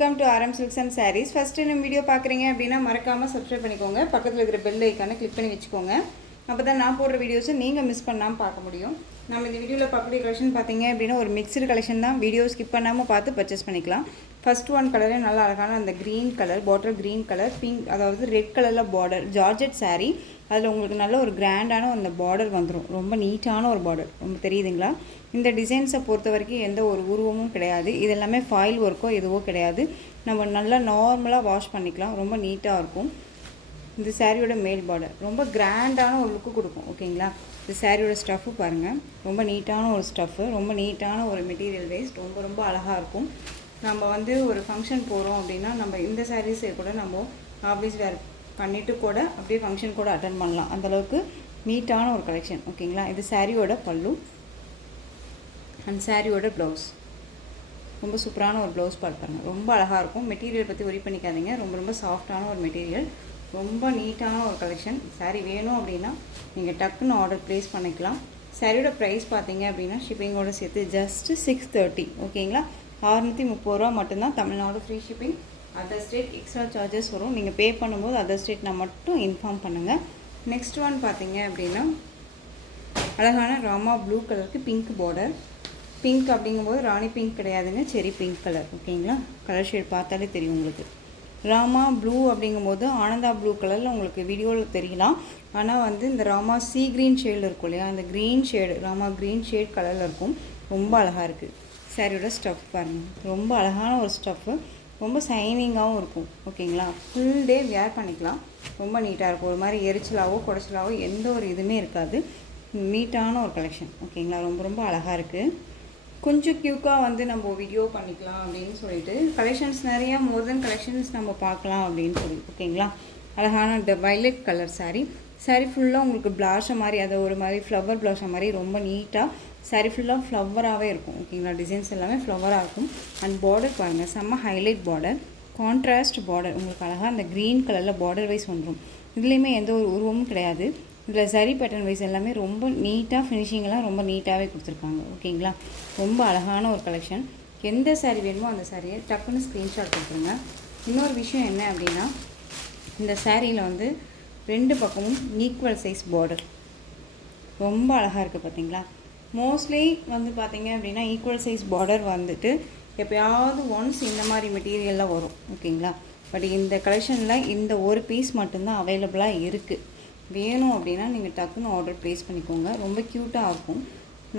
Welcome to RM Silks and Sarees. First நம்ம video பார்க்குறீங்க அப்படின்னா மறக்காமல் சப்ஸ்கிரைப் பண்ணிக்கோங்க. பக்கத்தில் இருக்கிற பெல் ஐக்கானை கிளிக் பண்ணி வச்சுக்கோங்க. அப்போ தான் நான் போடுற வீடியோஸை நீங்கள் மிஸ் பண்ணாமல் பார்க்க முடியும். நம்ம இந்த வீடியோவில் பார்க்கக்கூடிய கலெக்ஷன் பார்த்தீங்க அப்படின்னா ஒரு மிக்சடு கலெக்ஷன் தான். வீடியோ ஸ்கிப் பண்ணாமல் பார்த்து பர்ச்சேஸ் பண்ணிக்கலாம். ஃபர்ஸ்ட் ஒன் கலரே நல்லா அழகான அந்த green colour, bottle green colour, pink அதாவது ரெட் கலரில் பார்டர், ஜார்ஜெட் சாரீ. அதில் உங்களுக்கு நல்ல ஒரு கிராண்டான அந்த பார்டர் வந்துடும். ரொம்ப நீட்டான ஒரு பார்டர், ரொம்ப தெரியுதுங்களா? இந்த டிசைன்ஸை பொறுத்த வரைக்கும் எந்த ஒரு உருவமும் கிடையாது. இது எல்லாமே ஃபாயில் ஒர்க்கோ எதுவோ கிடையாது. நம்ம நல்லா நார்மலாக வாஷ் பண்ணிக்கலாம். ரொம்ப நீட்டாக இருக்கும். இந்த சாரியோட மேல் பார்டர் ரொம்ப கிராண்டான ஒரு லுக்கு கொடுக்கும். ஓகேங்களா? இந்த சாரியோட ஸ்டஃப்பு பாருங்கள், ரொம்ப நீட்டான ஒரு ஸ்டஃப்பு, ரொம்ப நீட்டான ஒரு மெட்டீரியல் வைஸ் ரொம்ப அழகாக இருக்கும். நம்ம வந்து ஒரு ஃபங்க்ஷன் போகிறோம் அப்படின்னா நம்ம இந்த சாரீஸை கூட நம்ம ஆஃபீஸ் வேர் பண்ணிவிட்டு கூட அப்படியே ஃபங்க்ஷன் கூட அட்டன் பண்ணலாம். அந்தளவுக்கு நீட்டான ஒரு கலெக்ஷன். ஓகேங்களா? இது சாரியோட பல்லு அண்ட் சாரியோட ப்ளவுஸ். ரொம்ப சூப்பரான ஒரு ப்ளவுஸ் பாருங்கள், ரொம்ப அழகாக இருக்கும். மெட்டீரியல் பற்றி ஒரி பண்ணிக்காதீங்க. ரொம்ப சாஃப்டான ஒரு மெட்டீரியல், ரொம்ப நீட்டான ஒரு கலெக்ஷன். சாரீ வேணும் அப்படின்னா நீங்கள் டக்குன்னு ஆர்டர் ப்ளேஸ் பண்ணிக்கலாம். சாரியோட ப்ரைஸ் பார்த்தீங்க அப்படின்னா ஷிப்பிங்கோடு சேர்த்து ஜஸ்ட்டு 630. ஓகேங்களா? 630 ரூபா மட்டும்தான். Tamil Nadu free shipping. Other state extra charges வரும். நீங்கள் பே பண்ணும்போது அதர் ஸ்டேட்னா மட்டும் இன்ஃபார்ம் பண்ணுங்கள். நெக்ஸ்ட் ஒன் பார்த்தீங்க அப்படின்னா அழகான ராமா ப்ளூ கலருக்கு பிங்க் பார்டர். பிங்க் அப்படிங்கும்போது ராணி பிங்க் கிடையாதுங்க, செரி பிங்க் கலர். ஓகேங்களா? கலர் ஷேட் பார்த்தாலே தெரியும் உங்களுக்கு. ராமா ப்ளூ அப்படிங்கும்போது ஆனந்தா ப்ளூ கலரில் உங்களுக்கு வீடியோவில் தெரியலாம். ஆனால் வந்து இந்த ராமா சீ க்ரீன் ஷேடில் இருக்கும் இல்லையா, அந்த green shade Rama green shade கலரில் இருக்கும். ரொம்ப அழகாக இருக்குது. சாரியோட ஸ்டஃப் பாருங்கள், ரொம்ப அழகான ஒரு ஸ்டஃப்பு, ரொம்ப சைனிங்காகவும் இருக்கும். ஓகேங்களா? ஃபுல் டே வேர் பண்ணிக்கலாம். ரொம்ப நீட்டாக இருக்கும். ஒரு மாதிரி எரிச்சலாவோ குடைச்சலாவோ எந்த ஒரு இதுவுமே இருக்காது. நீட்டான ஒரு கலெக்ஷன். ஓகேங்களா? ரொம்ப அழகாக இருக்குது. கொஞ்சம் க்யூக்காக வந்து நம்ம வீடியோ பண்ணிக்கலாம் அப்படின்னு சொல்லிட்டு கலெக்ஷன்ஸ் நிறையா மோர் தென் கலெக்ஷன்ஸ் நம்ம பார்க்கலாம் அப்படின்னு சொல்லி. ஓகேங்களா? அழகான இந்த வைலட் கலர் சாரீ. சாரீ ஃபுல்லாக உங்களுக்கு ப்ளாஷை மாதிரி, அதை ஒரு மாதிரி ஃப்ளவர் ப்ளாஷை மாதிரி ரொம்ப நீட்டாக சாரீ ஃபுல்லாக ஃப்ளவராகவே இருக்கும். ஓகேங்களா? டிசைன்ஸ் எல்லாமே ஃப்ளவராக இருக்கும். அண்ட் பார்டர் பாருங்கள், செம்ம ஹைலைட் பார்டர், கான்ட்ராஸ்ட் பார்டர். உங்களுக்கு அழகாக அந்த க்ரீன் கலரில் பார்டர் வைஸ் வந்துடும். இதுலேயுமே எந்த ஒரு உருவமும் கிடையாது. இதில் சரி பேட்டர்ன் வைஸ் எல்லாமே ரொம்ப நீட்டாக, ஃபினிஷிங்கெல்லாம் ரொம்ப நீட்டாகவே கொடுத்துருக்காங்க. ஓகேங்களா? ரொம்ப அழகான ஒரு கலெக்ஷன். எந்த சாரீ வேணுமோ அந்த சாரியை டக்குன்னு ஸ்க்ரீன்ஷாட் கொடுத்துருங்க. இன்னொரு விஷயம் என்ன அப்படின்னா இந்த சாரியில் வந்து 2 பக்கமும் ஈக்குவல் சைஸ் பார்டர் ரொம்ப அழகாக இருக்குது. பார்த்தீங்களா? மோஸ்ட்லி வந்து பார்த்தீங்க அப்படின்னா ஈக்குவல் சைஸ் பார்டர் வந்துட்டு எப்போயாவது ஒன்ஸ் இந்த மாதிரி மெட்டீரியலில் வரும். ஓகேங்களா? பட் இந்த கலெக்ஷனில் இந்த ஒரு பீஸ் மட்டும்தான் அவைலபிளாக இருக்குது. வேணும் அப்படின்னா நீங்கள் டக்குன்னு ஆர்டர் ப்ளேஸ் பண்ணிக்கோங்க. ரொம்ப க்யூட்டாக இருக்கும்.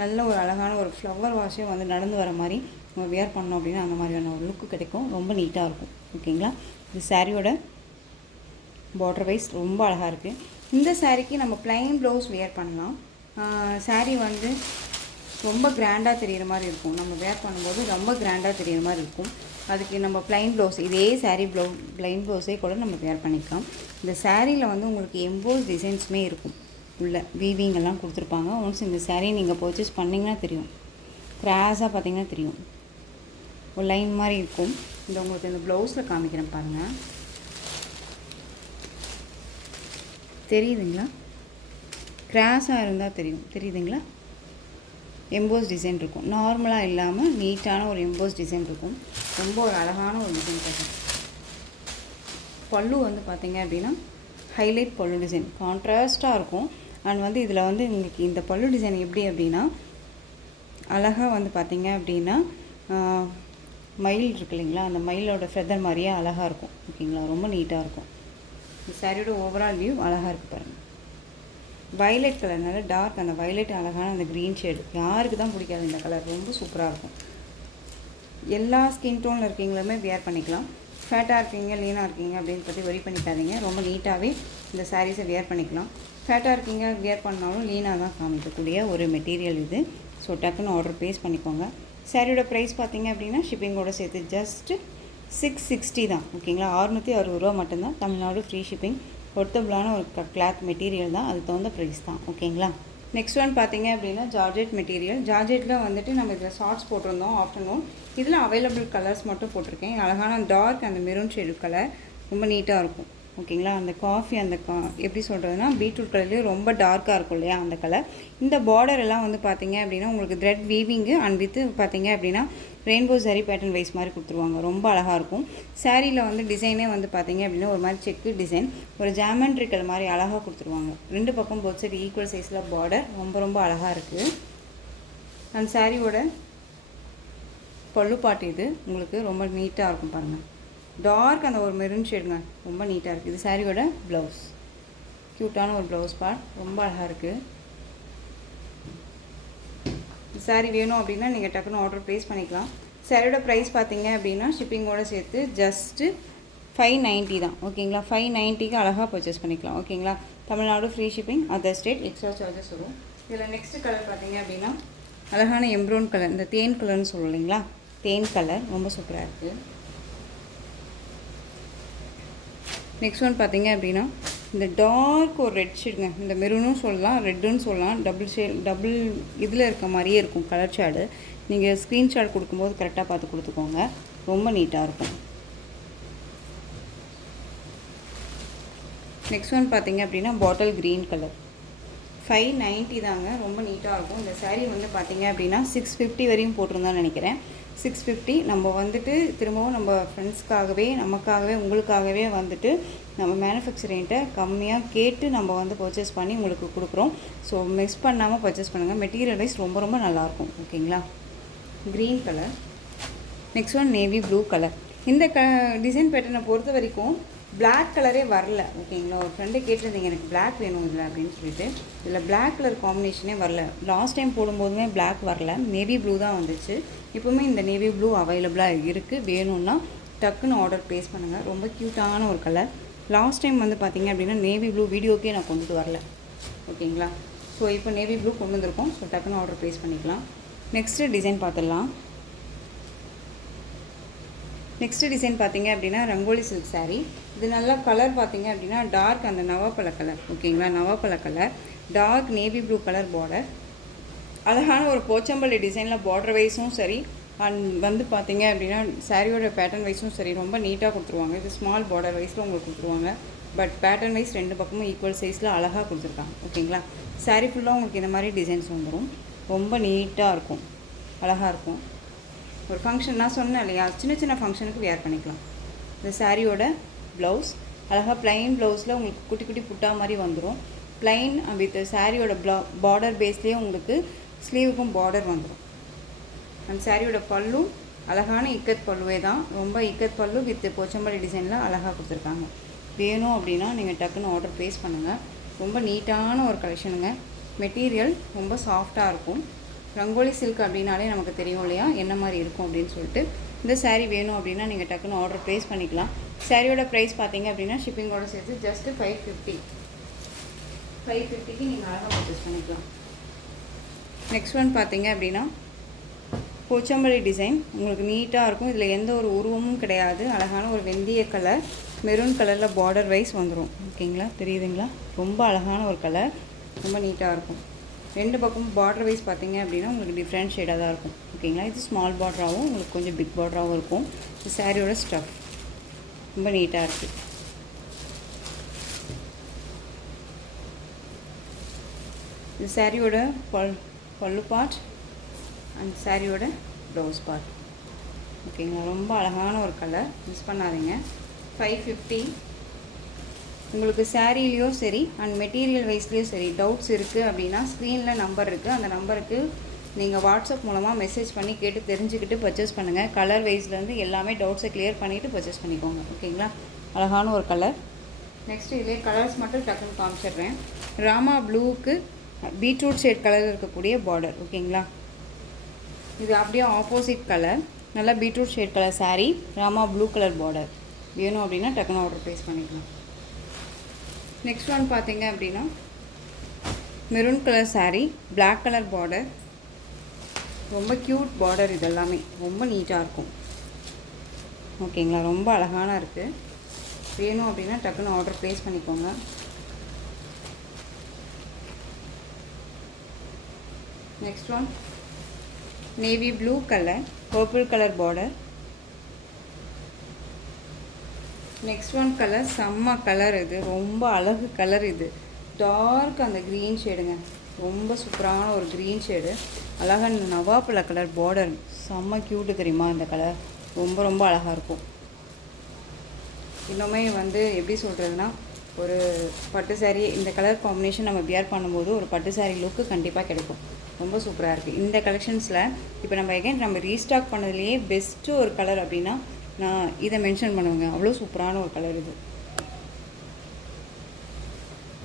நல்ல ஒரு அழகான ஒரு ஃப்ளவர் வாஷே வந்து நடந்து வர மாதிரி நம்ம வேர் பண்ணோம் அப்படின்னா அந்த மாதிரியான ஒரு லுக்கு கிடைக்கும். ரொம்ப நீட்டாக இருக்கும். ஓகேங்களா? இது சாரியோட பார்டர் வைஸ் ரொம்ப அழகாக இருக்குது. இந்த சாரீக்கு நம்ம ப்ளைன் ப்ளவுஸ் வேர் பண்ணலாம். சாரீ வந்து ரொம்ப கிராண்டாக தெரிகிற மாதிரி இருக்கும். நம்ம வேர் பண்ணும்போது ரொம்ப கிராண்டாக தெரிகிற மாதிரி இருக்கும். அதுக்கு நம்ம ப்ளைன் ப்ளவுஸ், இதே சாரீ ப்ளைன் ப்ளவுஸே கூட நம்ம வேர் பண்ணிக்கலாம். இந்த சாரியில் வந்து உங்களுக்கு எம்போஸ் டிசைன்ஸுமே இருக்கும். உள்ள வீவிங் எல்லாம் கொடுத்துருப்பாங்க. ஒன்ஸ் இந்த சாரீ நீங்கள் பர்ச்சேஸ் பண்ணிங்கன்னா தெரியும். கிராஸாக பார்த்தீங்கன்னா தெரியும், ஒரு லைன் மாதிரி இருக்கும். இந்த உங்களுக்கு இந்த ப்ளவுஸில் காமிக்கிறேன் பாருங்கள், தெரியுதுங்களா? கிராஸாக இருந்தால் தெரியுதுங்களா? எம்போஸ் டிசைன் இருக்கும். நார்மலாக இல்லாமல் நீட்டான ஒரு எம்போஸ் டிசைன் இருக்கும். ரொம்ப ஒரு அழகான ஒரு டிசைன் பார்க்கும். பல்லு வந்து பார்த்திங்க அப்படின்னா ஹைலைட் பல்லு டிசைன், கான்ட்ராஸ்ட்டாக இருக்கும். அண்ட் வந்து இதில் வந்து உங்களுக்கு இந்த பல்லு டிசைன் எப்படி அப்படின்னா அழகாக வந்து பார்த்திங்க அப்படின்னா மயில் இருக்கு இல்லைங்களா, அந்த மயிலோட ஃபெதர் மாதிரியே அழகாக இருக்கும். ஓகேங்களா? ரொம்ப நீட்டாக இருக்கும். இந்த சாரியோட ஓவரால் வியூ அழகாக இருக்குது பாருங்கள். வைலட் கலர்னால டார்க், அந்த வைலட் அழகான அந்த க்ரீன் ஷேடு. யாருக்கு தான் பிடிக்காது இந்த கலர்? ரொம்ப சூப்பராக இருக்கும். எல்லா ஸ்கின் டோனில் இருக்கீங்களுமே வேர் பண்ணிக்கலாம். ஃபேட்டாக இருக்கீங்க, லீனாக இருக்கீங்க அப்படின்னு பற்றி ஒரி பண்ணிக்காதீங்க. ரொம்ப நீட்டாகவே இந்த சாரீஸை வேர் பண்ணிக்கலாம். ஃபேட்டாக இருக்கீங்க வேர் பண்ணாலும் லீனாக தான் காமிக்கக்கூடிய ஒரு மெட்டீரியல் இது. ஸோ டக்குன்னு ஆர்டர் ப்ளேஸ் பண்ணிக்கோங்க. சாரியோட ப்ரைஸ் பார்த்தீங்க அப்படின்னா ஷிப்பிங்கோடு சேர்த்து ஜஸ்ட்டு 660 தான். ஓகேங்களா? 660 ரூபா மட்டும்தான். Tamil Nadu free shipping. ஒர்த்தபிளான ஒரு கிளாத் மெட்டீரியல் தான், அதுக்கு தகுந்த ப்ரைஸ் தான். ஓகேங்களா? நெக்ஸ்ட் ஒன் பார்த்தீங்க அப்படின்னா ஜார்ஜெட் மெட்டீரியல். ஜார்ஜெட்டில் வந்துட்டு நம்ம இதில் ஷார்ட்ஸ் போட்டிருந்தோம் ஆஃப்டர்நூன். இதில் அவைலபிள் கலர்ஸ் மட்டும் போட்டிருக்கேன். அழகான டார்க் அந்த மெரூன் ஷேடு கலர் ரொம்ப நீட்டாக இருக்கும். ஓகேங்களா. அந்த காஃபி அந்த எப்படி சொல்கிறதுனா பீட்ரூட் கலர்லேயே ரொம்ப டார்க்காக இருக்கும் இல்லையா அந்த கலர். இந்த பார்டர் எல்லாம் வந்து பார்த்திங்க அப்படின்னா உங்களுக்கு த்ரெட் வீவிங்கு அண்ட் வித்து பார்த்திங்க அப்படின்னா ரெயின்போ சாரீ பேட்டர்ன் வைஸ் மாதிரி கொடுத்துருவாங்க. ரொம்ப அழகாக இருக்கும். சாரியில் வந்து டிசைனே வந்து பார்த்திங்க அப்படின்னா ஒரு மாதிரி செக்கு டிசைன், ஒரு ஜாமெண்ட்ரிக்கல் மாதிரி அழகாக கொடுத்துருவாங்க. 2 பக்கம் போத் சைடு ஈக்குவல் சைஸில் பார்டர் ரொம்ப ரொம்ப அழகாக இருக்குது. அந்த சாரியோட பல்லு பாட்டு இது உங்களுக்கு ரொம்ப நீட்டாக இருக்கும் பாருங்கள். டார்க் அந்த ஒரு மெரூன் ஷேடுங்க, ரொம்ப நீட்டாக இருக்குது. இது சாரியோட ப்ளவுஸ், க்யூட்டான ஒரு ப்ளவுஸ் பார்ட், ரொம்ப அழகாக இருக்குது. சாரீ வேணும் அப்படின்னா நீங்கள் டக்குன்னு ஆர்டர் ப்ளேஸ் பண்ணிக்கலாம். சாரியோட ப்ரைஸ் பார்த்தீங்க அப்படின்னா ஷிப்பிங்கோடு சேர்த்து ஜஸ்ட்டு 590 தான். ஓகேங்களா. 590க்கு அழகாக பர்ச்சேஸ் பண்ணிக்கலாம். ஓகேங்களா. Tamil Nadu free shipping, other state extra charges வரும். இதில் நெக்ஸ்ட் கலர் பார்த்தீங்க அப்படின்னா அழகான எம்ப்ரோன் கலர், இந்த தேன் கலர்னு சொல்லுவோம் இல்லைங்களா, தேன் கலர் ரொம்ப சூப்பராக இருக்குது. நெக்ஸ்ட் ஒன் பார்த்தீங்க அப்படின்னா இந்த டார்க் ஒரு ரெட் ஷேடுங்க, இந்த மெரூனும் சொல்லலாம் ரெட்டுன்னு சொல்லலாம், டபுள் இதில் இருக்க மாதிரியே இருக்கும் கலர் ஷேடு. நீங்கள் ஸ்க்ரீன்ஷாட் கொடுக்கும்போது கரெக்டாக பார்த்து கொடுத்துக்கோங்க, ரொம்ப நீட்டாக இருக்கும். நெக்ஸ்ட் ஒன் பார்த்தீங்க அப்படின்னா பாட்டில் க்ரீன் கலர், 590 தாங்க, ரொம்ப நீட்டாக இருக்கும். இந்த சாரீ வந்து பார்த்திங்க அப்படின்னா 650 வரையும் போட்டிருந்தான்னு நினைக்கிறேன். 650 நம்ம வந்துட்டு திரும்பவும் நம்ம ஃப்ரெண்ட்ஸ்க்காகவே நமக்காகவே உங்களுக்காகவே வந்துட்டு நம்ம மேனுஃபேக்சரிங்கிட்ட கம்மியாக கேட்டு நம்ம வந்து பர்ச்சேஸ் பண்ணி உங்களுக்கு கொடுக்குறோம். ஸோ மிஸ் பண்ணாமல் பர்ச்சேஸ் பண்ணுங்கள். மெட்டீரியல் வைஸ் ரொம்ப ரொம்ப நல்லாயிருக்கும். ஓகேங்களா. Green colour. Next one navy blue colour. இந்த டிசைன் பேட்டர்னை பொறுத்த வரைக்கும் பிளாக் கலரே வரல. ஓகேங்களா. ஒரு ஃப்ரெண்டு கேட்டிருந்தீங்க எனக்கு பிளாக் வேணும் இதில் அப்படின்னு சொல்லிட்டு. இதில் பிளாக் கலர் காம்பினேஷனே வரல. லாஸ்ட் டைம் போடும்போதுமே பிளாக் வரல, நேவி ப்ளூ தான் வந்துச்சு. இப்போவுமே இந்த நேவி ப்ளூ அவைலபிளாக இருக்குது. வேணும்னா டக்குன்னு ஆர்டர் ப்ளேஸ் பண்ணுங்கள். ரொம்ப க்யூட்டான ஒரு கலர். லாஸ்ட் டைம் வந்து பார்த்திங்க அப்படின்னா நேவி ப்ளூ வீடியோக்கே நான் கொண்டுட்டு வரல. ஓகேங்களா. ஸோ இப்போ நேவி ப்ளூ கொண்டு வந்திருக்கோம். ஸோ டக்குன்னு ஆர்டர் ப்ளேஸ் பண்ணிக்கலாம். நெக்ஸ்ட்டு டிசைன் பார்த்துடலாம். நெக்ஸ்ட் டிசைன் பார்த்தீங்க அப்படின்னா ரங்கோலி சில்க் சாரீ. இது நல்லா கலர் பார்த்தீங்க அப்படின்னா டார்க் அந்த நவாப்பழ கலர். ஓகேங்களா. நவாப்பழ colour, dark navy blue colour border, அழகான ஒரு போச்சம்பள்ளி டிசைனில் பார்டர் வைஸும் சரி அண்ட் வந்து பார்த்தீங்க அப்படின்னா சாரியோட பேட்டர்ன் வைஸும் சரி ரொம்ப நீட்டாக கொடுத்துருவாங்க. இது ஸ்மால் பார்டர் வைஸில் உங்களுக்கு கொடுத்துருவாங்க. பட் பேட்டர்ன் வைஸ் 2 பக்கமும் ஈக்குவல் சைஸில் அழகாக கொடுத்துருக்காங்க. ஓகேங்களா. சாரீ ஃபுல்லாக உங்களுக்கு இந்த மாதிரி டிசைன்ஸ் வந்துடும். ரொம்ப நீட்டாக இருக்கும், அழகாக இருக்கும். ஒரு ஃபங்க்ஷன் நான் சொன்னேன் இல்லையா, சின்ன சின்ன ஃபங்க்ஷனுக்கு வேர் பண்ணிக்கலாம். இந்த சாரியோட ப்ளவுஸ் அழகாக ப்ளைன் ப்ளவுஸில் உங்களுக்கு குட்டி குட்டி புட்டா மாதிரி வந்துடும். ப்ளைன் வித் சாரியோட பார்டர் பேஸ்லேயே உங்களுக்கு ஸ்லீவுக்கும் பார்டர் வந்துடும். அந்த சாரியோட பல்லு அழகான இக்கத் பல்லுவே தான், ரொம்ப இக்கத் பல்லு வித் போச்சம்பள்ளி டிசைனில் அழகாக கொடுத்துருக்காங்க. வேணும் அப்படின்னா நீங்கள் டக்குன்னு ஆர்டர் ப்ளேஸ் பண்ணுங்கள். ரொம்ப நீட்டான ஒரு கலெக்ஷனுங்க. மெட்டீரியல் ரொம்ப சாஃப்டாக இருக்கும். ரங்கோலி சில்க் அப்படின்னாலே நமக்கு தெரியும் இல்லையா என்ன மாதிரி இருக்கும் அப்படின்னு சொல்லிட்டு. இந்த சாரீ வேணும் அப்படின்னா நீங்கள் டக்குன்னு ஆர்டர் ப்ளேஸ் பண்ணிக்கலாம். சாரியோட ப்ரைஸ் பார்த்தீங்க அப்படின்னா ஷிப்பிங்கோட சேர்த்து ஜஸ்ட்டு 550க்கு நீங்கள் அழகாக பர்ச்சேஸ் பண்ணிக்கலாம். நெக்ஸ்ட் ஒன் பார்த்தீங்க அப்படின்னா போச்சம்பள்ளி டிசைன் உங்களுக்கு நீட்டாக இருக்கும். இதில் எந்த ஒரு உருவமும் கிடையாது. அழகான ஒரு வெந்தய கலர், மெரூன் கலரில் பார்டர் வைஸ் வந்துடும். ஓகேங்களா, தெரியுதுங்களா. ரொம்ப அழகான ஒரு கலர், ரொம்ப நீட்டாக இருக்கும். 2 பக்கமும் பார்டர் வைஸ் பார்த்தீங்க அப்படின்னா உங்களுக்கு டிஃப்ரெண்ட் ஷேடாக தான் இருக்கும். ஓகேங்களா. இது ஸ்மால் பார்டராகவும் உங்களுக்கு கொஞ்சம் பிக் பார்டராகவும் இருக்கும். இது சாரியோட ஸ்டஃப் ரொம்ப நீட்டாக இருக்குது. இது சாரியோட பல்லு பார்ட் அண்ட் சாரியோட ப்ளவுஸ் பார்ட். ஓகேங்களா. ரொம்ப அழகான ஒரு கலர், மிஸ் பண்ணாதீங்க. 550. உங்களுக்கு சாரீலையோ சரி அண்ட் மெட்டீரியல் வைஸ்லேயும் சரி டவுட்ஸ் இருக்குது அப்படின்னா ஸ்க்ரீனில் நம்பர் இருக்குது. அந்த நம்பருக்கு நீங்கள் வாட்ஸ்அப் மூலமாக மெசேஜ் பண்ணி கேட்டு தெரிஞ்சுக்கிட்டு பர்ச்சேஸ் பண்ணுங்கள். கலர் வைஸ்லேருந்து எல்லாமே டவுட்ஸை கிளியர் பண்ணிவிட்டு பர்ச்சேஸ் பண்ணிக்கோங்க. ஓகேங்களா. அழகான ஒரு கலர். நெக்ஸ்ட்டு இதிலே கலர்ஸ் மட்டும் டக்குன்னு காமிச்சிடுறேன். ராமா ப்ளூவுக்கு பீட்ரூட் ஷேட் கலர் இருக்கக்கூடிய பார்டர். ஓகேங்களா. இது அப்படியே ஆப்போசிட் கலர், நல்லா beetroot shade colour sari, Rama blue colour border. வேணும் அப்படின்னா டக்குன்னு ஆர்டர் ப்ளேஸ் பண்ணிக்கலாம். நெக்ஸ்ட் ஒன் பார்த்தீங்க அப்படின்னா maroon colour sari, black colour border, ரொம்ப க்யூட் பார்டர். இதெல்லாமே ரொம்ப நீட்டாக இருக்கும். ஓகேங்களா. ரொம்ப அழகான இருக்குது. வேணும் அப்படின்னா டக்குன்னு ஆர்டர் ப்ளேஸ் பண்ணிக்கோங்க. Next one navy blue colour, purple colour border, next one colour செம்ம கலர், இது ரொம்ப அழகு கலர். இது டார்க் அந்த க்ரீன் ஷேடுங்க, ரொம்ப சூப்பரான ஒரு க்ரீன் ஷேடு. அழகாக நவாப்பழ கலர் பார்டர், செம்ம க்யூட்டு தெரியுமா இந்த கலர், ரொம்ப ரொம்ப அழகாக இருக்கும். இன்னுமே வந்து எப்படி சொல்கிறதுனா, ஒரு பட்டு சாரீ இந்த கலர் காம்பினேஷன் நம்ம வியர் பண்ணும்போது ஒரு பட்டு சாரீ லுக்கு கண்டிப்பாக கிடைக்கும். ரொம்ப சூப்பராக இருக்குது இந்த கலெக்ஷன்ஸில். இப்போ நம்ம எகைன் நம்ம ரீஸ்டாக் பண்ணதுலேயே பெஸ்ட்டு ஒரு கலர் அப்படின்னா நான் இதை மென்ஷன் பண்ணுவேங்க. அவ்வளோ சூப்பரான ஒரு கலர் இது.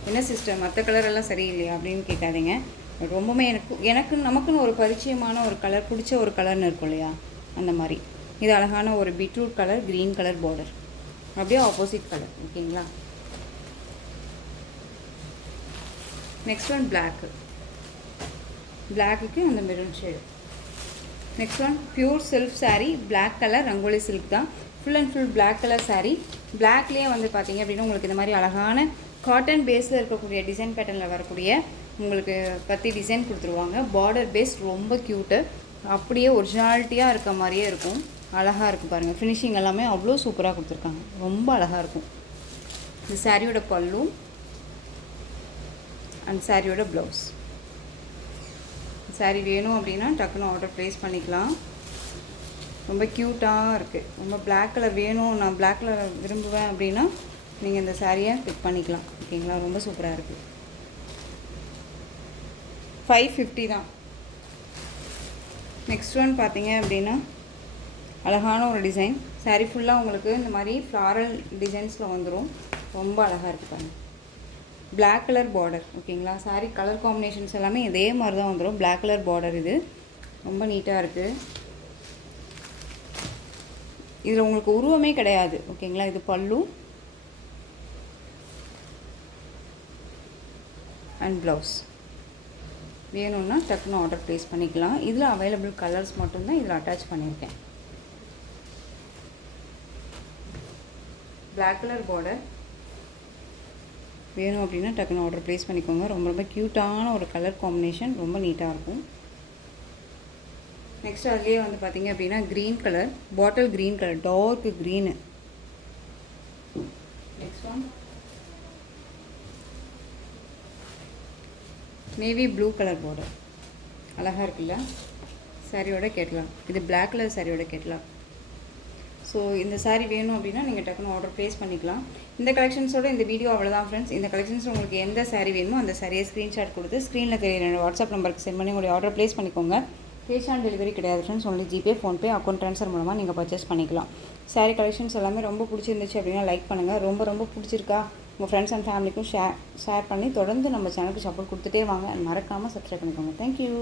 என்ன சிஸ்டர் மற்ற கலரெல்லாம் சரியில்லையா அப்படின்னு கேட்காதீங்க. ரொம்பவுமே நமக்குன்னு ஒரு பரிச்சயமான ஒரு கலர், பிடிச்ச ஒரு கலர்னு இருக்கும் இல்லையா, அந்த மாதிரி. இது அழகான ஒரு beetroot colour, green colour border, அப்படியே ஆப்போசிட் கலர். ஓகேங்களா. நெக்ஸ்ட் ஒன் பிளாக்குக்கு அந்த maroon shade. Next one pure silk sari, black colour rangoli silk தான், full and full black colour sari. பிளாக்லேயே வந்து பார்த்திங்க அப்படின்னா உங்களுக்கு இந்த மாதிரி அழகான காட்டன் பேஸில் இருக்கக்கூடிய டிசைன் பேட்டர்னில் வரக்கூடிய உங்களுக்கு பற்றி டிசைன் கொடுத்துருவாங்க. பார்டர் பேஸ் ரொம்ப க்யூட்டு, அப்படியே ஒரிஜினாலிட்டியாக இருக்க மாதிரியே இருக்கும். அழகாக இருக்குது பாருங்கள், ஃபினிஷிங் எல்லாமே அவ்வளோ சூப்பராக கொடுத்துருக்காங்க, ரொம்ப அழகாக இருக்கும். இந்த சாரியோட பல்லு அண்ட் சாரியோட ப்ளவுஸ். சாரீ வேணும் அப்படின்னா டக்குன்னு ஆர்டர் ப்ளேஸ் பண்ணிக்கலாம். ரொம்ப க்யூட்டாக இருக்குது. ரொம்ப பிளாக் கலர் வேணும், நான் பிளாக் கலர் விரும்புவேன் அப்படின்னா நீங்கள் இந்த சாரியை பிக் பண்ணிக்கலாம். ஓகேங்களா, ரொம்ப சூப்பராக இருக்குது. 550 தான். நெக்ஸ்ட் ஒன் பார்த்தீங்க அப்படின்னா அழகான ஒரு டிசைன். சாரீ ஃபுல்லாக உங்களுக்கு இந்த மாதிரி ஃப்ளாரல் டிசைன்ஸில் வந்துடும். ரொம்ப அழகாக இருக்குது பாருங்கள். Black colour border. ஓகேங்களா, சாரீ கலர் காம்பினேஷன்ஸ் எல்லாமே இதே மாதிரி தான் வந்துடும். பிளாக் கலர் பார்டர், இது ரொம்ப நீட்டாக இருக்குது. இதில் உங்களுக்கு உருவமே கிடையாது. ஓகேங்களா, இது பல்லு அண்ட் ப்ளவுஸ். வேணும்னா டக்குன்னு ஆர்டர் ப்ளேஸ் பண்ணிக்கலாம். இதில் அவைலபிள் கலர்ஸ் மட்டும்தான் இதில் அட்டாச் பண்ணியிருக்கேன். பிளாக் கலர் பார்டர் வேணும் அப்படின்னா டக்குன்னு ஆர்டர் ப்ளேஸ் பண்ணிக்கோங்க. ரொம்ப ரொம்ப க்யூட்டான ஒரு கலர் காம்பினேஷன், ரொம்ப நீட்டாக இருக்கும். நெக்ஸ்ட் அதுலேயே வந்து பார்த்திங்க அப்படின்னா green colour, bottle green colour, dark green. Next one navy blue colour border, அழகாக இருக்குல்ல. சாரியோட கேட்கலாம். இது பிளாக் கலர் சாரியோட கேட்கலாம். ஸோ இந்த சாரீ வேணும் அப்படின்னா நீங்கள் டக்குன்னு ஆர்டர் ப்ளேஸ் பண்ணிக்கலாம். இந்த கலெக்ஷன்ஸோட இந்த வீடியோ அவ்வளோதான் ஃப்ரெண்ட்ஸ். இந்த கலெக்ஷன்ஸ் உங்களுக்கு எந்த சாரீ வேணுமோ அந்த சாரியை ஸ்க்ரீன்ஷாட் கொடுத்து ஸ்க்ரீனில் தெரியுற வாட்ஸ்அப் நம்பருக்கு சென்ட் பண்ணி உங்களுடைய ஆர்டர் ப்ளேஸ் பண்ணிக்கோங்க. கேஷ் ஆன் டெலிவரி கிடையாது friends, only GPay, PhonePe, account transfer மூலமாக நீங்கள் பர்ச்சேஸ் பண்ணிக்கலாம். சாரீ கலெக்ஷன்ஸ் எல்லாமே ரொம்ப பிடிச்சிருந்துச்சு அப்படின்னா லைக் பண்ணுங்கள். ரொம்ப ரொம்ப பிடிச்சிருக்கா உங்கள் ஃப்ரெண்ட்ஸ் அண்ட் ஃபேமிலிக்கும் ஷேர் பண்ணி தொடர்ந்து நம்ம சேனலுக்கு சப்போர்ட் கொடுத்துட்டே வாங்க. மறக்காமல் சப்ஸ்கிரைப் பண்ணிக்கோங்க. தேங்க்யூ.